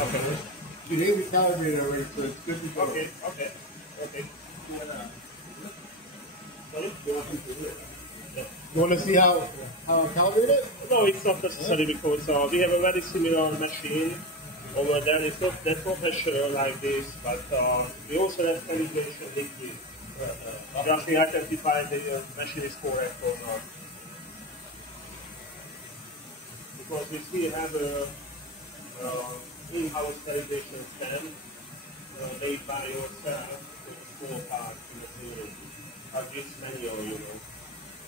Okay. You need to calibrate it already, so it's good to go. Okay. Okay. Okay. Sorry? You want to see how I calibrate it? No, it's not necessary because we have a very similar machine over there. It's not that professional like this, but we also have calibration liquid. Just to identify the machine is correct or not. Because we still have a in-house calibration stand made by yourself with small parts in the theory. But this manual, you know.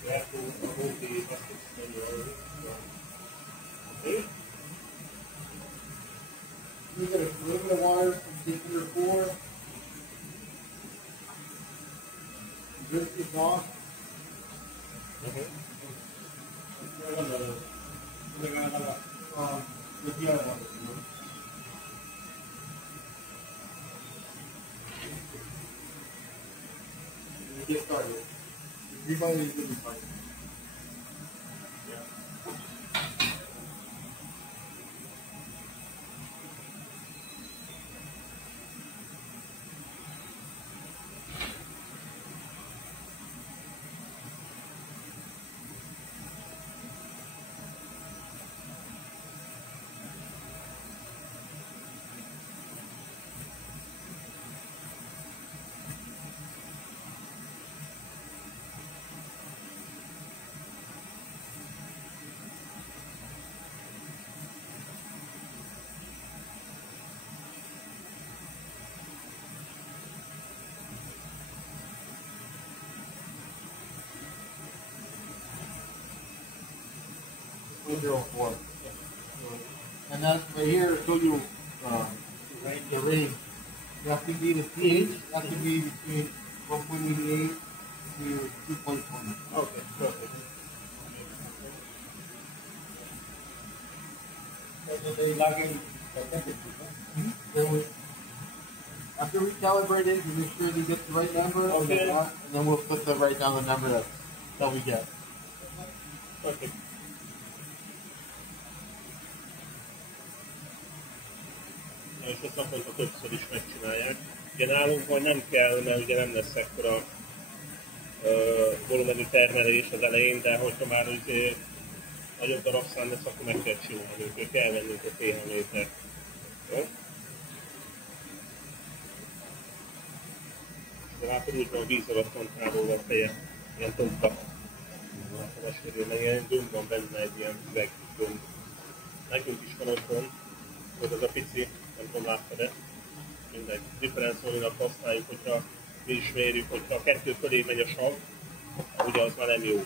You have to remove the plastics manually. Okay? You get a little bit of water from deep in your core. Drip is off. Get started. Everybody is going to be fine. .04. And that's right here, show you the range. You have to be the pH, have to be between 1.88 to 2.1. Okay, perfect. After we calibrate it, we make sure we get the right number, Okay. and then we'll write down the number that we get. Okay. És ezt naponta többször is megcsinálják. Ugye nálunk majd nem kell, mert ugye nem lesz ekkora volumenű termelés az elején, de hogyha már ugye nagyobb darabszám lesz, akkor meg kell csinálni, kell vennünk a pH métert. Jó? De látod, úgy van a víz alatt van távol a feje, ilyen tompa. A mesélő, meg ilyen gömb van benne, egy ilyen üveggömb. Nekünk is van otthon, hogy az a pici, nem tudom, láttad-e? Mindegy. Differenszolónak használjuk, hogyha mi is mérjük, hogyha a 2 fölé megy a sav, ugye az már nem jó.